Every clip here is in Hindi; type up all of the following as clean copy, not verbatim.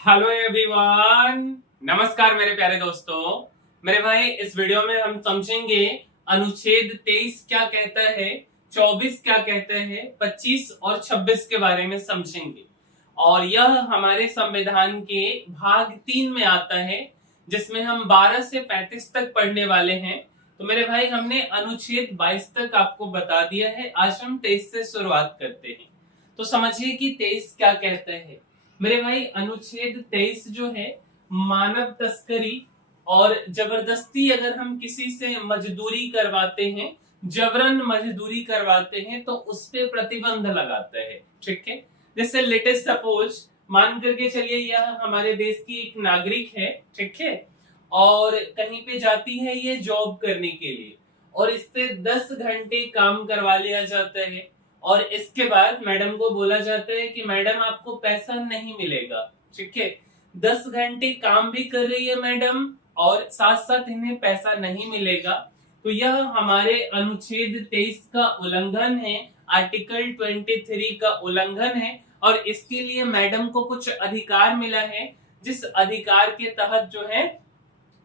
हेलो एवरीवन, नमस्कार मेरे प्यारे दोस्तों। मेरे भाई, इस वीडियो में हम समझेंगे अनुच्छेद 23 क्या कहता है, 24 क्या कहता है, 25 और 26 के बारे में समझेंगे। और यह हमारे संविधान के भाग 3 में आता है, जिसमें हम 12 से 35 तक पढ़ने वाले हैं। तो मेरे भाई, हमने अनुच्छेद 22 तक आपको बता दिया है। आज हम 23 से शुरुआत करते हैं। तो समझिए कि 23 क्या कहता है। मेरे भाई, अनुच्छेद 23 जो है, मानव तस्करी और जबरदस्ती अगर हम किसी से मजदूरी करवाते हैं, जबरन मजदूरी करवाते हैं, तो उस पे प्रतिबंध लगाता है। ठीक है। जैसे लेटेस्ट सपोज मान करके चलिए, यह हमारे देश की एक नागरिक है। ठीक है। और कहीं पे जाती है ये जॉब करने के लिए, और इससे 10 घंटे काम करवा लिया जाता है। और इसके बाद मैडम को बोला जाता है कि मैडम, आपको पैसा नहीं मिलेगा। ठीक है। 10 घंटे काम भी कर रही है मैडम, और साथ साथ इन्हें पैसा नहीं मिलेगा। तो यह हमारे अनुच्छेद 23 का उल्लंघन है, आर्टिकल 23 का उल्लंघन है। और इसके लिए मैडम को कुछ अधिकार मिला है, जिस अधिकार के तहत जो है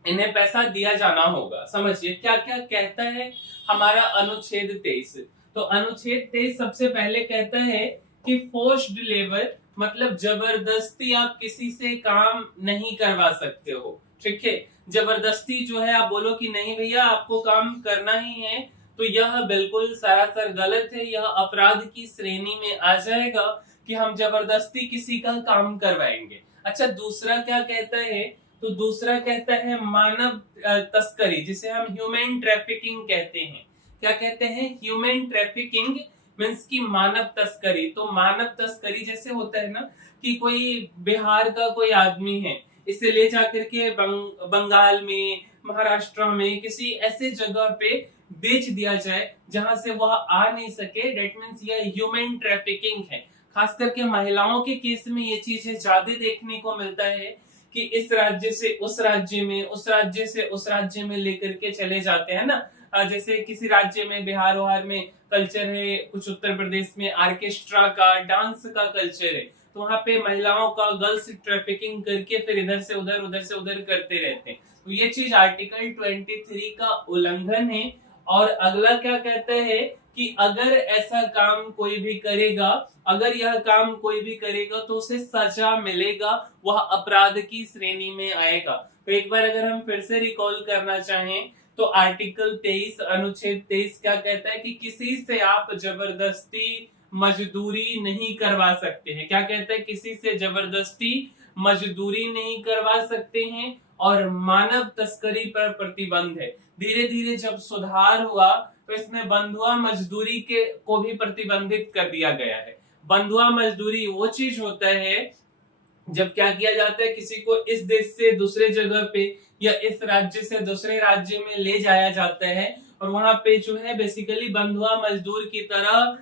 इन्हें पैसा दिया जाना होगा। समझिए क्या क्या कहता है हमारा अनुच्छेद 23। तो अनुच्छेद 23 सबसे पहले कहता है कि फोर्स्ड लेबर, मतलब जबरदस्ती आप किसी से काम नहीं करवा सकते हो। ठीक है। जबरदस्ती जो है, आप बोलो कि नहीं भैया आपको काम करना ही है, तो यह बिल्कुल सरासर गलत है। यह अपराध की श्रेणी में आ जाएगा कि हम जबरदस्ती किसी का काम करवाएंगे। अच्छा, दूसरा क्या कहता है? तो दूसरा कहता है मानव तस्करी, जिसे हम ह्यूमन ट्रैफिकिंग कहते हैं। क्या कहते हैं? ह्यूमन ट्रैफिकिंग मीन्स की मानव तस्करी। तो मानव तस्करी जैसे होता है ना, कि कोई बिहार का कोई आदमी है, इसे ले जाकर के बंगाल में, महाराष्ट्र में किसी ऐसे जगह पे बेच दिया जाए जहां से वह आ नहीं सके। डेट मीन्स यह ह्यूमन ट्रैफिकिंग है। खास करके महिलाओं के केस में ये चीजें ज्यादा देखने को मिलता है कि इस राज्य से उस राज्य में, उस राज्य से उस राज्य में लेकर के चले जाते हैं ना। जैसे किसी राज्य में, बिहार वहार में कल्चर है, कुछ उत्तर प्रदेश में ऑर्केस्ट्रा का, डांस का कल्चर है, तो वहां पे महिलाओं का गर्ल्स ट्रैफिकिंग करके फिर इधर से उधर, उधर से उधर करते रहते हैं। तो ये चीज आर्टिकल 23 का उल्लंघन है। और अगला क्या कहता है कि अगर ऐसा काम कोई भी करेगा, अगर यह काम कोई भी करेगा तो उसे सजा मिलेगा, वह अपराध की श्रेणी में आएगा। तो एक बार अगर हम फिर से रिकॉल करना चाहें, तो आर्टिकल 23, अनुच्छेद 23 क्या कहता है कि किसी से आप जबरदस्ती मजदूरी नहीं करवा सकते हैं। क्या कहता है? किसी से जबरदस्ती मजदूरी नहीं करवा सकते हैं। और मानव तस्करी पर प्रतिबंध है। धीरे धीरे जब सुधार हुआ, तो इसमें बंधुआ मजदूरी के को भी प्रतिबंधित कर दिया गया है। बंधुआ मजदूरी वो चीज होता है जब क्या किया जाता है, किसी को इस देश से दूसरे जगह पे या इस राज्य से दूसरे राज्य में ले जाया जाता है, और वहां पे जो है बेसिकली बंधुआ मजदूर की तरह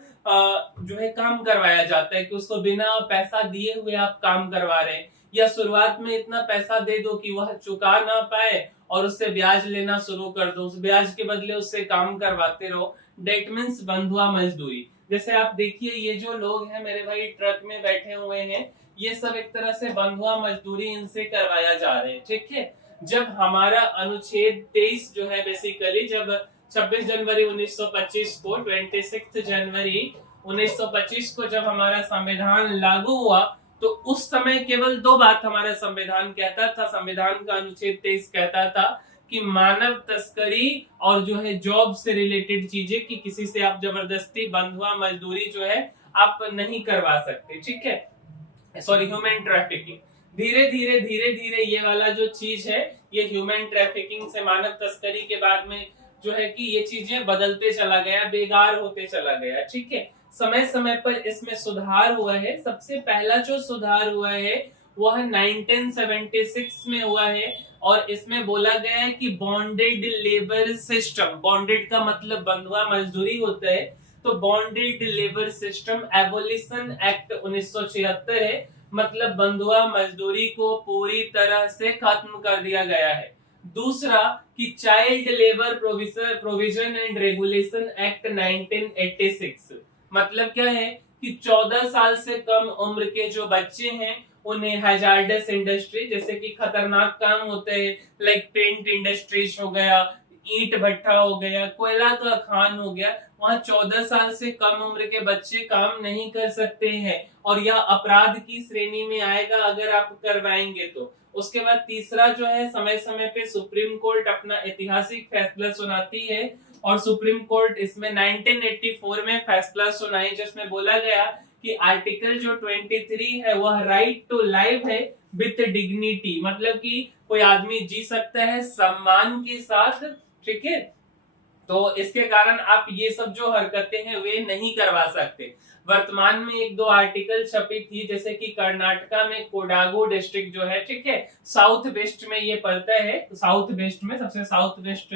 जो है काम करवाया जाता है, कि उसको बिना पैसा दिए हुए आप काम करवा रहे हैं, या शुरुआत में इतना पैसा दे दो कि वह चुका ना पाए और उससे ब्याज लेना शुरू कर दो, उस ब्याज के बदले उससे काम करवाते रहो। डेट मीन्स बंधुआ मजदूरी। जैसे आप देखिए, ये जो लोग हैं मेरे भाई, ट्रक में बैठे हुए हैं, ये सब एक तरह से बंधुआ मजदूरी इनसे करवाया जा रहे हैं। ठीक है। जब हमारा अनुच्छेद 23 जो है, बेसिकली जब 26 जनवरी 1925 को, 26 जनवरी 1925 को जब हमारा संविधान लागू हुआ, तो उस समय केवल दो बात हमारा संविधान कहता था। संविधान का अनुच्छेद 23 कहता था कि मानव तस्करी और जो है जॉब से रिलेटेड चीजें, कि किसी से आप जबरदस्ती बंधुआ मजदूरी जो है आप नहीं करवा सकते। ठीक है। Sorry, human trafficking. धीरे धीरे ये वाला जो चीज है, ये ह्यूमन ट्रैफिकिंग से मानव तस्करी के बाद में जो है कि ये चीजें बदलते चला गया, बेकार होते चला गया। ठीक है। समय समय पर इसमें सुधार हुआ है। सबसे पहला जो सुधार हुआ है वह 1976 में हुआ है, और इसमें बोला गया है कि बॉन्डेड लेबर सिस्टम, बॉन्डेड का मतलब बंधुआ मजदूरी होता है, तो bonded labour system abolition act 1976 है, मतलब बंधुआ मजदूरी को पूरी तरह से खत्म कर दिया गया है। दूसरा कि child labour provision and regulation act 1986, मतलब क्या है कि 14 साल से कम उम्र के जो बच्चे हैं उन्हें हैजार्डस इंडस्ट्री, जैसे कि खतरनाक काम होते हैं, लाइक पेंट इंडस्ट्रीज हो गया, ईंट भट्टा हो गया, कोयला का खान हो गया, वहां 14 साल से कम उम्र के बच्चे काम नहीं कर सकते हैं और यह अपराध की श्रेणी में आएगा अगर आप करवाएंगे तो। उसके बाद तीसरा जो है, समय समय पे सुप्रीम कोर्ट अपना ऐतिहासिक फैसला सुनाती है और सुप्रीम कोर्ट इसमें 1984 में फैसला सुनाई जिसमें बोला गया कि आर्टिकल जो 23 है वह राइट टू लाइफ है विथ डिग्निटी, मतलब कि कोई आदमी जी सकता है सम्मान के साथ, ठीक है। तो इसके कारण आप ये सब जो हरकतें हैं वे नहीं करवा सकते। वर्तमान में एक दो आर्टिकल छपी थी, जैसे कि कर्नाटका में कोडागु डिस्ट्रिक्ट जो है, ठीक है, साउथ वेस्ट में ये पड़ता है, साउथ वेस्ट में सबसे साउथ वेस्ट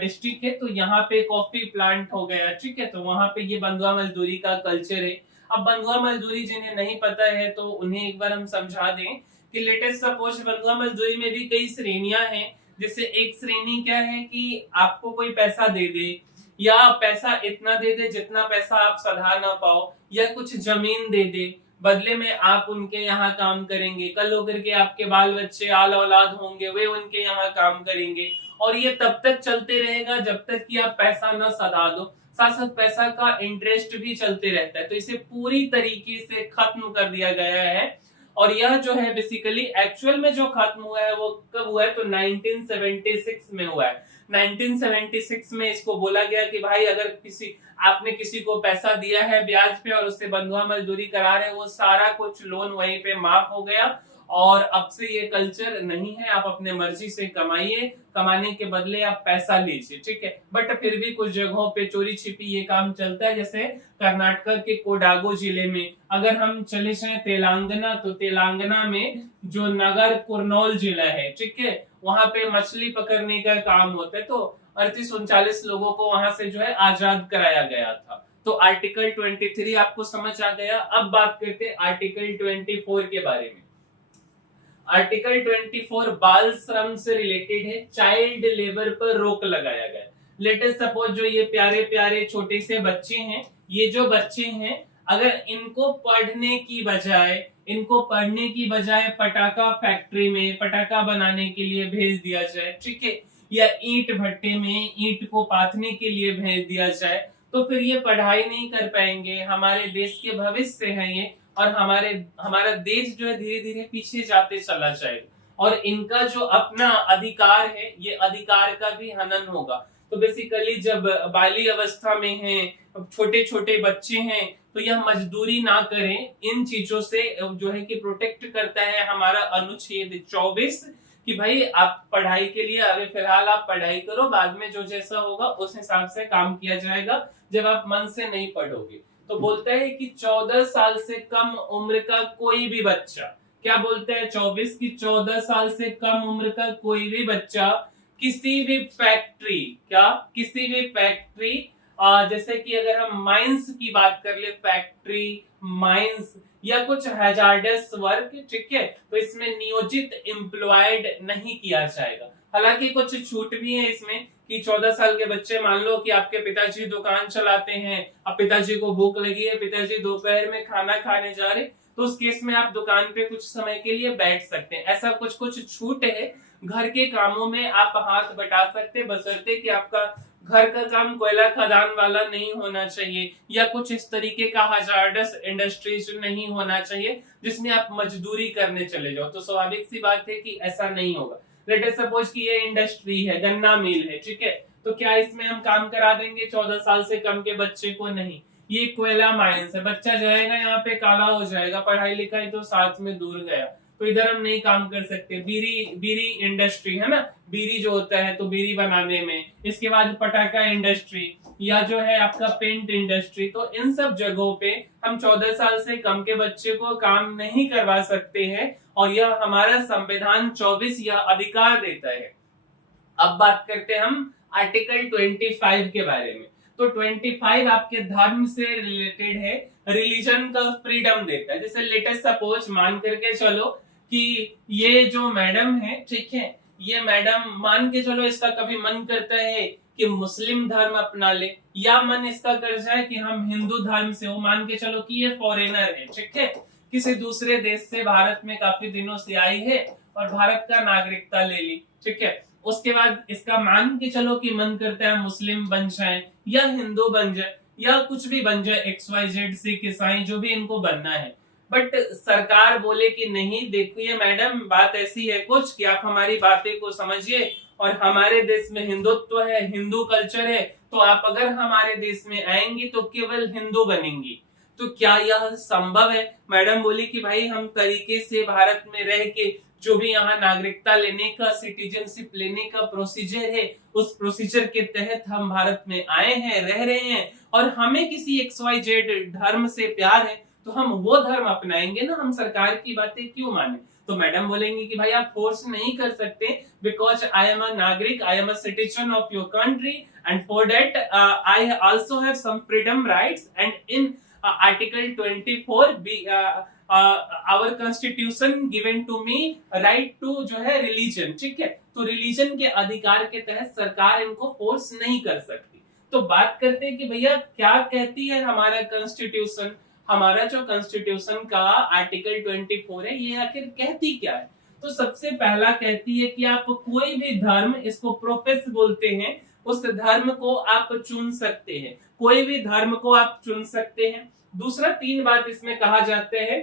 डिस्ट्रिक्ट है, तो यहाँ पे कॉफी प्लांट हो गया, ठीक है, तो वहां पे ये बंधुआ मजदूरी का कल्चर है। अब बंधुआ मजदूरी जिन्हें नहीं पता है तो उन्हें एक बार हम समझा दें कि लेटेस्ट सपोज बंधुआ मजदूरी में भी कई श्रेणियां हैं। जैसे एक श्रेणी क्या है कि आपको कोई पैसा दे दे या पैसा इतना दे दे जितना पैसा आप सधा ना पाओ, या कुछ जमीन दे दे, बदले में आप उनके यहाँ काम करेंगे, कल होकर के आपके बाल बच्चे आल औलाद होंगे वे उनके यहाँ काम करेंगे, और ये तब तक चलते रहेगा जब तक कि आप पैसा न सधा दो। साथ साथ पैसा का इंटरेस्ट भी चलते रहता है, तो इसे पूरी तरीके से खत्म कर दिया गया है। और यह जो है बेसिकली एक्चुअल में जो खत्म हुआ है वो कब हुआ है, तो 1976 में हुआ है। 1976 में इसको बोला गया कि भाई अगर आपने किसी को पैसा दिया है ब्याज पे और उससे बंधुआ मजदूरी करा रहे हैं, वो सारा कुछ लोन वहीं पे माफ हो गया और अब से ये कल्चर नहीं है, आप अपने मर्जी से कमाइए, कमाने के बदले आप पैसा लीजिए, ठीक है। बट फिर भी कुछ जगहों पे चोरी छिपी ये काम चलता है, जैसे कर्नाटक के कोडागो जिले में। अगर हम चले जाए तेलंगाना, तो तेलंगाना में जो नगर कुरनौल जिला है, ठीक है, वहां पे मछली पकड़ने का काम होता है, तो 38-39 लोगों को वहां से जो है आजाद कराया गया था। तो आर्टिकल 23 आपको समझ आ गया। अब बात करते हैं आर्टिकल 24 के बारे में। आर्टिकल 24 बाल श्रम से रिलेटेड है, चाइल्ड लेबर पर रोक लगाया गया। लेटेस्ट सपोज जो ये प्यारे प्यारे छोटे से बच्चे हैं, ये जो बच्चे हैं अगर इनको पढ़ने की बजाय पटाखा फैक्ट्री में पटाखा बनाने के लिए भेज दिया जाए, ठीक है, या ईंट भट्टे में ईंट को पाथने के लिए भेज दिया जाए, तो फिर ये पढ़ाई नहीं कर पाएंगे। हमारे देश के भविष्य है ये, और हमारा देश जो है धीरे धीरे पीछे जाते चला जाएगा और इनका जो अपना अधिकार है ये अधिकार का भी हनन होगा। तो बेसिकली जब बाली अवस्था में हैं, छोटे छोटे बच्चे हैं, तो यह मजदूरी ना करें, इन चीजों से जो है कि प्रोटेक्ट करता है हमारा अनुच्छेद 24 कि भाई आप पढ़ाई के लिए अभी फिलहाल आप पढ़ाई करो, बाद में जो जैसा होगा उस हिसाब से काम किया जाएगा जब आप मन से नहीं पढ़ोगे। तो बोलता है कि 14 साल से कम उम्र का कोई भी बच्चा, क्या बोलता है 24 की 14 साल से कम उम्र का कोई भी बच्चा किसी भी फैक्ट्री, जैसे कि अगर हम माइंस की बात कर ले, फैक्ट्री, माइंस या कुछ हैजार्डस वर्क, ठीक है, तो इसमें नियोजित एम्प्लॉयड नहीं किया जाएगा। हालांकि कुछ छूट भी है इसमें कि 14 साल के बच्चे, मान लो कि आपके पिताजी दुकान चलाते हैं, अब पिताजी को भूख लगी है, पिताजी दोपहर में खाना खाने जा रहे, तो उस केस में आप दुकान पे कुछ समय के लिए बैठ सकते हैं। ऐसा कुछ छूट है। घर के कामों में आप हाथ बटा सकते, बशर्ते कि आपका घर का काम कोयला खदान वाला नहीं होना चाहिए या कुछ इस तरीके का हजार्डस इंडस्ट्रीज नहीं होना चाहिए जिसमें आप मजदूरी करने चले जाओ। तो स्वाभाविक सी बात है कि ऐसा नहीं होगा। लेट सपोज कि ये इंडस्ट्री है, गन्ना मिल है, ठीक है, तो क्या इसमें हम काम करा देंगे 14 साल से कम के बच्चे को? नहीं। ये कोयला माइंस है, बच्चा जाएगा यहाँ पे काला हो जाएगा, पढ़ाई लिखाई तो साथ में दूर गया, तो इधर हम नहीं काम कर सकते। बीरी इंडस्ट्री है ना, बीरी जो होता है तो बीरी बनाने में, इसके बाद पटाखा इंडस्ट्री या जो है आपका पेंट इंडस्ट्री, तो इन सब जगहों पे हम 14 साल से कम के बच्चे को काम नहीं करवा सकते हैं और यह हमारा संविधान 24 यह अधिकार देता है। अब बात करते हैं हम आर्टिकल 25 के बारे में। तो 25 आपके धर्म से रिलेटेड है, रिलीजन का फ्रीडम देता है। जैसे लेटेस्ट सपोज मान करके चलो कि ये जो मैडम है, ठीक है, ये मैडम मान के चलो इसका कभी मन करता है कि मुस्लिम धर्म अपना ले, या मन इसका कर जाए कि हम हिंदू धर्म से हो, मान के चलो कि ये फॉरेनर है, ठीक है, किसी दूसरे देश से भारत में काफी दिनों से आई है और भारत का नागरिकता ले ली, ठीक है। उसके बाद इसका मान के चलो कि मन करता है मुस्लिम बन जाए या हिंदू बन जाए या कुछ भी बन जाए, XYZ सिख ईसाई जो भी इनको बनना है, बट सरकार बोले कि नहीं देखिए मैडम बात ऐसी है कुछ कि आप हमारी बातें को समझिए और हमारे देश में हिंदुत्व है, हिंदू कल्चर है, तो आप अगर हमारे देश में आएंगी तो केवल हिंदू बनेंगी। तो क्या यह संभव है? मैडम बोली कि भाई हम तरीके से भारत में रह के जो भी यहाँ नागरिकता लेने का, सिटीजनशिप लेने का प्रोसीजर है, उस प्रोसीजर के तहत हम भारत में आए हैं, रह रहे हैं, और हमें किसी XYZ धर्म से प्यार है तो हम वो धर्म अपनाएंगे ना, हम सरकार की बातें क्यों माने? तो मैडम बोलेंगे कि भाई आप फोर्स नहीं कर सकते, बिकॉज आई एम अ नागरिक, I am a citizen of your country, and for that I also have some freedom rights, and in article 24 our constitution given to me right to जो है रिलीजन, ठीक है। तो रिलीजन के अधिकार के तहत सरकार इनको फोर्स नहीं कर सकती। तो बात करते हैं कि भैया क्या कहती है हमारा कॉन्स्टिट्यूशन, हमारा जो कॉन्स्टिट्यूशन का आर्टिकल 24 है ये आखिर कहती क्या है? तो सबसे पहला कहती है कि आप कोई भी धर्म, इसको प्रोफेस बोलते हैं, उस धर्म को आप चुन सकते हैं, कोई भी धर्म को आप चुन सकते हैं। दूसरा 3 बात इसमें कहा जाता है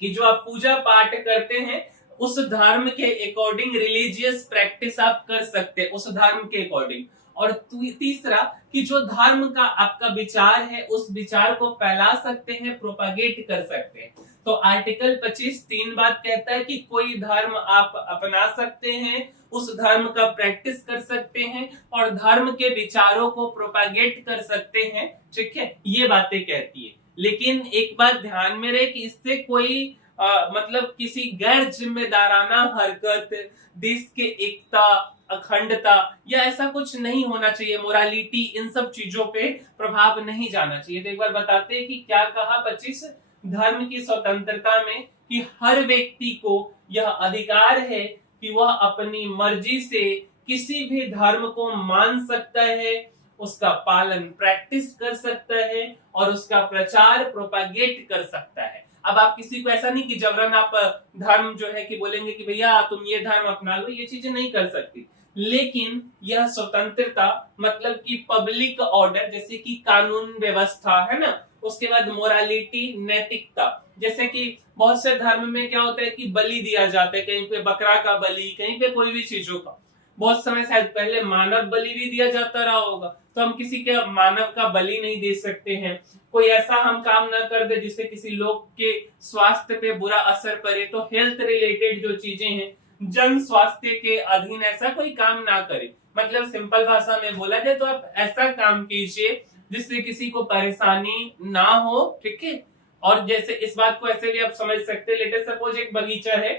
कि जो आप पूजा पाठ करते हैं उस धर्म के अकॉर्डिंग रिलीजियस प्रैक्टिस आप कर सकते हैं, उस धर्म के अकॉर्डिंग। और तीसरा कि जो धर्म का आपका विचार है उस विचार को फैला सकते हैं, प्रोपागेट कर सकते हैं। तो आर्टिकल 25 3 बात कहता है कि कोई धर्म आप अपना सकते हैं, उस धर्म का प्रैक्टिस कर सकते हैं और धर्म के विचारों को प्रोपागेट कर सकते हैं, ठीक है, ये बातें कहती है। लेकिन एक बात ध्यान में रहे कि इससे कोई मतलब किसी गैर जिम्मेदाराना हरकत, देश के एकता, अखंडता या ऐसा कुछ नहीं होना चाहिए, मोरालिटी, इन सब चीजों पे प्रभाव नहीं जाना चाहिए। तो एक बार बताते हैं कि क्या कहा 25 धर्म की स्वतंत्रता में, कि हर व्यक्ति को यह अधिकार है कि वह अपनी मर्जी से किसी भी धर्म को मान सकता है, उसका पालन प्रैक्टिस कर सकता है और उसका प्रचार प्रोपागेट कर सकता है। अब आप किसी को ऐसा नहीं कि जबरन आप धर्म जो है कि बोलेंगे कि भैया तुम ये धर्म अपना लो, ये चीजें नहीं कर सकती। लेकिन यह स्वतंत्रता मतलब कि पब्लिक ऑर्डर, जैसे कि कानून व्यवस्था है ना, उसके बाद मोरालिटी, नैतिकता, जैसे कि बहुत से धर्म में क्या होता है कि बलि दिया जाता है, कहीं पे बकरा का बलि, कहीं पे कोई भी चीजों का। बहुत समय शायद पहले मानव बलि भी दिया जाता रहा होगा, तो हम किसी के मानव का बलि नहीं दे सकते हैं। कोई ऐसा हम काम ना कर दे जिससे किसी लोग के स्वास्थ्य पे बुरा असर पड़े, तो हेल्थ रिलेटेड जो चीजें हैं, जन स्वास्थ्य के अधीन ऐसा कोई काम ना करे। मतलब सिंपल भाषा में बोला जाए तो आप ऐसा काम कीजिए जिससे किसी को परेशानी ना हो, ठीक है। और जैसे इस बात को ऐसे भी आप समझ सकते हैं, लेट सपोज एक बगीचा है,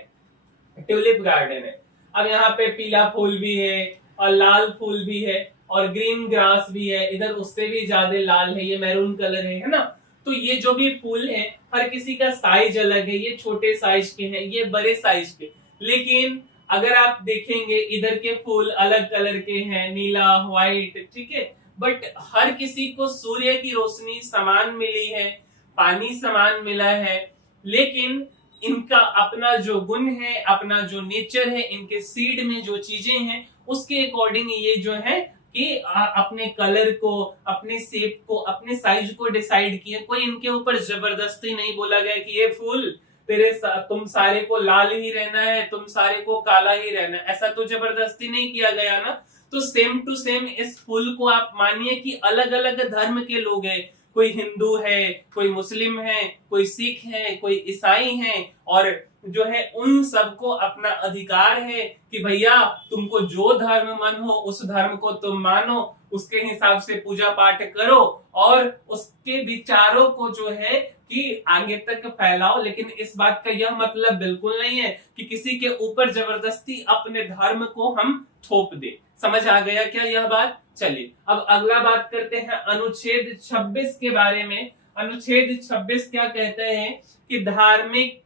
ट्यूलिप गार्डन है, अब यहाँ पे पीला फूल भी है और लाल फूल भी है और ग्रीन ग्रास भी है, इधर उससे भी ज्यादा लाल है, ये मैरून कलर है ना। तो ये जो भी फूल है हर किसी का साइज अलग है, ये छोटे साइज के हैं, ये बड़े साइज के। लेकिन अगर आप देखेंगे इधर के फूल अलग कलर के हैं, नीला, व्हाइट, ठीक है, बट हर किसी को सूर्य की रोशनी समान मिली है, पानी समान मिला है, लेकिन इनका अपना जो गुण है, अपना जो नेचर है, इनके सीड में जो चीजें हैं उसके अकॉर्डिंग ये जो है कि अपने कलर को, अपने शेप को, अपने साइज को डिसाइड किए। कोई इनके ऊपर जबरदस्ती नहीं बोला गया कि ये फूल तुम सारे को लाल ही रहना है, तुम सारे को काला ही रहना है, ऐसा तो जबरदस्ती नहीं किया गया ना। तो सेम टू सेम इस फूल को आप मानिए कि अलग अलग धर्म के लोग हैं, कोई हिंदू है, कोई मुस्लिम है, कोई सिख है, कोई ईसाई है, और जो है उन सबको अपना अधिकार है कि भैया तुमको जो धर्म मन हो उस धर्म को तुम मानो, उसके हिसाब से पूजा पाठ करो और उसके विचारों को जो है कि आगे तक फैलाओ। लेकिन इस बात का यह मतलब बिल्कुल नहीं है कि किसी के ऊपर जबरदस्ती अपने धर्म को हम थोप दे। समझ आ गया क्या यह बात? चलिए अब अगला बात करते हैं अनुच्छेद 26 के बारे में। अनुच्छेद 26 क्या कहते हैं कि धार्मिक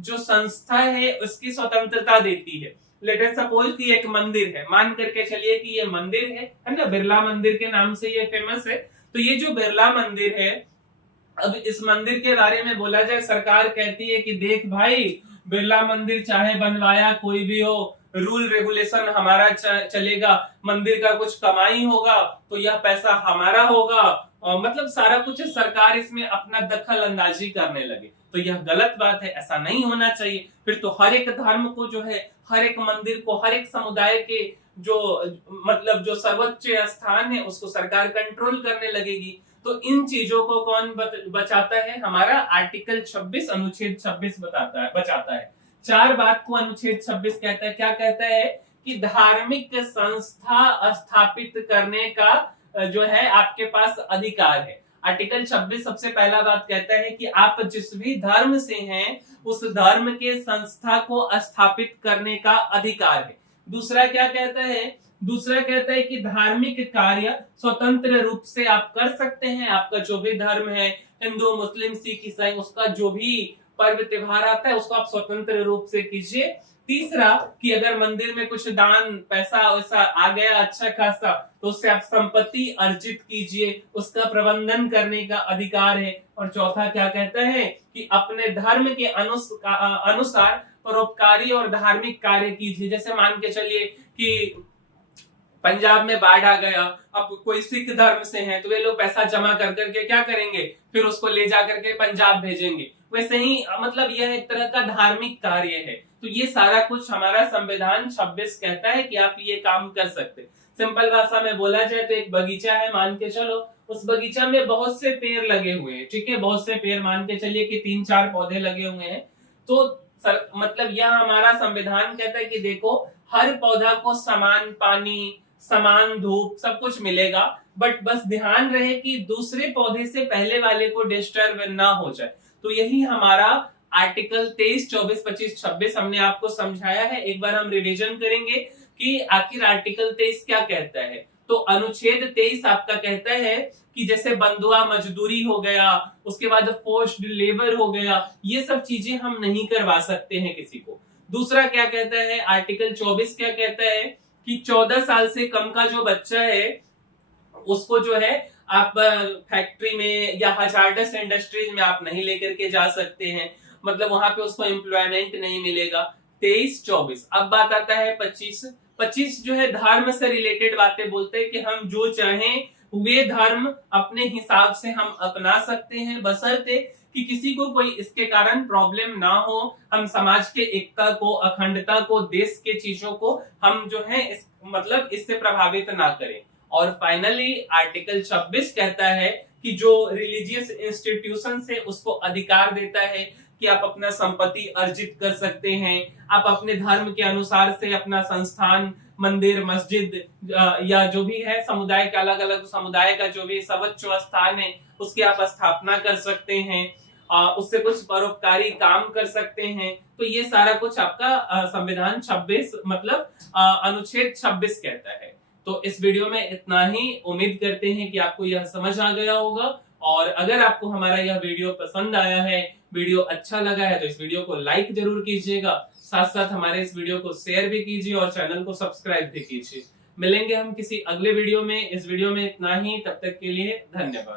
जो संस्था है उसकी स्वतंत्रता देती है। लेट अस सपोज कि एक मंदिर है, मान करके चलिए कि ये मंदिर है ना, बिरला मंदिर के नाम से ये फेमस है। तो ये जो बिरला मंदिर है अब इस मंदिर के बारे में बोला जाए, सरकार कहती है कि देख भाई, बिरला मंदिर चाहे बनवाया कोई भी हो, रूल रेगुलेशन हमारा चलेगा, मंदिर का कुछ कमाई होगा तो यह पैसा हमारा होगा, और मतलब सारा कुछ सरकार इसमें अपना दखल अंदाजी करने लगे, तो यह गलत बात है, ऐसा नहीं होना चाहिए। फिर तो हर एक धर्म को जो है, हर एक मंदिर को, हर एक समुदाय के जो मतलब जो सर्वोच्च स्थान है उसको सरकार कंट्रोल करने लगेगी। तो इन चीजों को कौन बचाता है? हमारा आर्टिकल 26 अनुच्छेद 26 बचाता है। 4 बात को अनुच्छेद 26 कहता है। क्या कहता है? कि धार्मिक संस्था स्थापित करने का जो है आपके पास अधिकार है। आर्टिकल 26 सबसे पहला बात कहता है कि आप जिस भी धर्म से हैं उस धर्म के संस्था को स्थापित करने का अधिकार है। दूसरा क्या कहता है? दूसरा कहता है कि धार्मिक कार्य स्वतंत्र रूप से आप कर सकते हैं। आपका जो भी धर्म है, हिंदू, मुस्लिम, सिख, ईसाई, उसका जो भी पर्व त्योहार आता है उसको आप स्वतंत्र रूप से कीजिए। तीसरा कि अगर मंदिर में कुछ दान पैसा वैसा आ गया अच्छा खासा तो उससे आप संपत्ति अर्जित कीजिए, उसका प्रबंधन करने का अधिकार है। और चौथा क्या कहता है? कि अपने धर्म के अनुसार परोपकारी और धार्मिक कार्य कीजिए। जैसे मान के चलिए कि पंजाब में बाढ़ आ गया, अब कोई सिख धर्म से हैं तो वे लोग पैसा जमा कर करके क्या करेंगे? फिर उसको ले जा करके पंजाब भेजेंगे। वैसे ही मतलब यह एक तरह का धार्मिक कार्य है। तो ये सारा कुछ हमारा संविधान 26 कहता है कि आप ये काम कर सकते। सिंपल भाषा में बोला जाए तो एक बगीचा है, मान के चलो, उस बगीचा में बहुत से पेड़ लगे हुए हैं, ठीक है, बहुत से पेड़, मान के चलिए कि 3-4 पौधे लगे हुए हैं। तो मतलब यह हमारा संविधान कहता है कि देखो, हर पौधा को समान पानी, समान धूप, सब कुछ मिलेगा, बट बस ध्यान रहे कि दूसरे पौधे से पहले वाले को डिस्टर्ब ना हो जाए। तो यही हमारा आर्टिकल 23, 24, 25, 26 हमने आपको समझाया है। एक बार हम रिवीजन करेंगे कि आखिर आर्टिकल 23 क्या कहता है। तो अनुच्छेद 23 आपका कहता है कि जैसे बंधुआ मजदूरी हो गया, उसके बाद फोर्स्ड लेबर हो गया, ये सब चीजें हम नहीं करवा सकते हैं किसी को। दूसरा क्या कहता है? आर्टिकल 24 क्या कहता है? कि 14 साल से कम का जो बच्चा है उसको जो है आप फैक्ट्री में या हजार्डस इंडस्ट्रीज में आप नहीं लेकर के जा सकते हैं, मतलब वहां पे उसको एम्प्लॉयमेंट नहीं मिलेगा। 23-24। अब बात आता है 25 जो है धर्म से रिलेटेड बातें बोलते हैं कि हम जो चाहें वे धर्म अपने हिसाब से हम अपना सकते हैं, बशर्ते कि किसी को कोई इसके कारण प्रॉब्लम ना हो। हम समाज के एकता को, अखंडता को, देश के चीजों को हम जो है मतलब इससे प्रभावित ना करें। और फाइनली आर्टिकल 26 कहता है कि जो रिलीजियस इंस्टीट्यूशन है उसको अधिकार देता है कि आप अपना संपत्ति अर्जित कर सकते हैं। आप अपने धर्म के अनुसार से अपना संस्थान, मंदिर, मस्जिद या जो भी है समुदाय के, अलग अलग समुदाय का जो भी सर्वोच्च स्थान है उसकी आप स्थापना कर सकते हैं, उससे कुछ परोपकारी काम कर सकते हैं। तो ये सारा कुछ आपका संविधान 26 मतलब अनुच्छेद 26 कहता है। तो इस वीडियो में इतना ही। उम्मीद करते हैं कि आपको यह समझ आ गया होगा। और अगर आपको हमारा यह वीडियो पसंद आया है, वीडियो अच्छा लगा है, तो इस वीडियो को लाइक जरूर कीजिएगा, साथ साथ हमारे इस वीडियो को शेयर भी कीजिए और चैनल को सब्सक्राइब भी कीजिए। मिलेंगे हम किसी अगले वीडियो में। इस वीडियो में इतना ही, तब तक के लिए धन्यवाद।